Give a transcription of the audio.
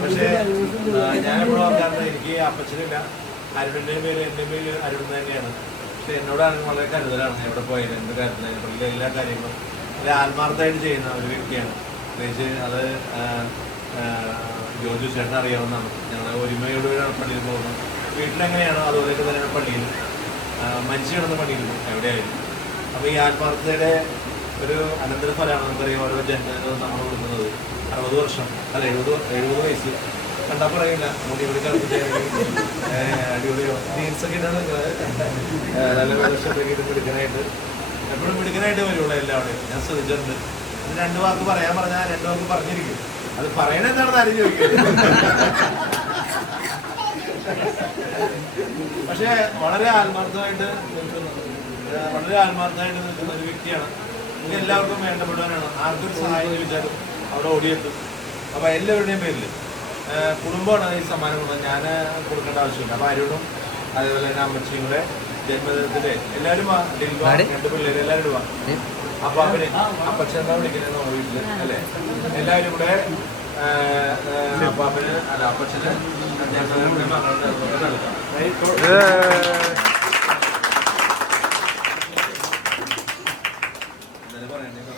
പക്ഷേ ഞാനെപ്പോഴും ഓർക്കാറുണ്ട് എനിക്ക് അപ്പച്ചനില്ല. അരുണിന്റെയും പേര് എന്റെ പേര് അരുൺ തന്നെയാണ്. പക്ഷെ എന്നോടാണ് വളരെ കരുതലാണ് എവിടെ പോയാലും എന്ത് കാര്യത്തിലും പള്ളിയിലെ എല്ലാ കാര്യങ്ങളും വളരെ ആത്മാർത്ഥമായിട്ട് ചെയ്യുന്ന ഒരു വ്യക്തിയാണ്. പ്രത്യേകിച്ച് അത് ജോജു ചേട്ടൻ അറിയാവുന്നതാണ് ഞങ്ങൾ ഒരുമയോടുകൂടിയാണ് പള്ളിയിൽ പോകുന്നത് വീട്ടിലെങ്ങനെയാണോ അതുപോലെയൊക്കെ തന്നെയാണ് പള്ളിയിൽ മനുഷ്യ കിടന്ന് പള്ളിയിൽ എവിടെയായാലും. അപ്പോൾ ഈ ആത്മാർത്ഥതയുടെ ഒരു അനന്തരഫലമാണ് നമുക്കറിയാം ഓരോ ജനങ്ങളും നമ്മൾ കൊടുക്കുന്നത് അറുപത് വർഷം അല്ല എഴുപത് എഴുപത് വയസ്സ്. കണ്ടാൽ പറയില്ല. കളിപ്പിച്ച് അടിപൊളിയോ. ജീൻസൊക്കെ ഇട്ടാണ് നല്ല വർഷം ഇട്ട് മിടുക്കനായിട്ട്. എപ്പോഴും മിടുക്കനായിട്ട് വരുള്ളൂ എല്ലാവരുടെയും. ഞാൻ ശ്രദ്ധിച്ചിട്ടുണ്ട്. അത് രണ്ട് വാക്ക് പറയാൻ പറഞ്ഞാൽ രണ്ട് വാക്ക് പറഞ്ഞിരിക്കും. അത് പറയണ എന്താണെന്ന് ആരും ചോദിക്കുന്നത് പക്ഷേ വളരെ ആത്മാർത്ഥമായിട്ട് നിൽക്കുന്നു വളരെ ആത്മാർത്ഥമായിട്ട് നിൽക്കുന്ന ഒരു വ്യക്തിയാണ് നമുക്ക് എല്ലാവർക്കും വേണ്ടപ്പെടുവാനാണ് ആർക്കൊരു സഹായം ചോദിച്ചാലും അവിടെ ഓടിയെത്തും. അപ്പോൾ എല്ലാവരുടെയും പേരിൽ കുടുംബമാണ് ഈ സമ്മാനം കൊടുക്കുന്നത്. ഞാൻ കൊടുക്കേണ്ട ആവശ്യമില്ല. അപ്പോൾ അരുണും അതേപോലെ തന്നെ അമ്മച്ചിയും കൂടെ ജന്മദിനത്തിന്റെ എല്ലാവരും വാ ഡിൽവ രണ്ട് പിള്ളേർ എല്ലാവരും വാ. അപ്പൊ അവർ അപ്പച്ചെന്താ വിളിക്കുന്നത് നമ്മുടെ വീട്ടിൽ അല്ലേ? എല്ലാവരും കൂടെ അപ്പാപ്പന് അല്ല അപ്പച്ചന് ജന്മദിനത്തിന്റെ മകളുടെ คนอันนี้ก็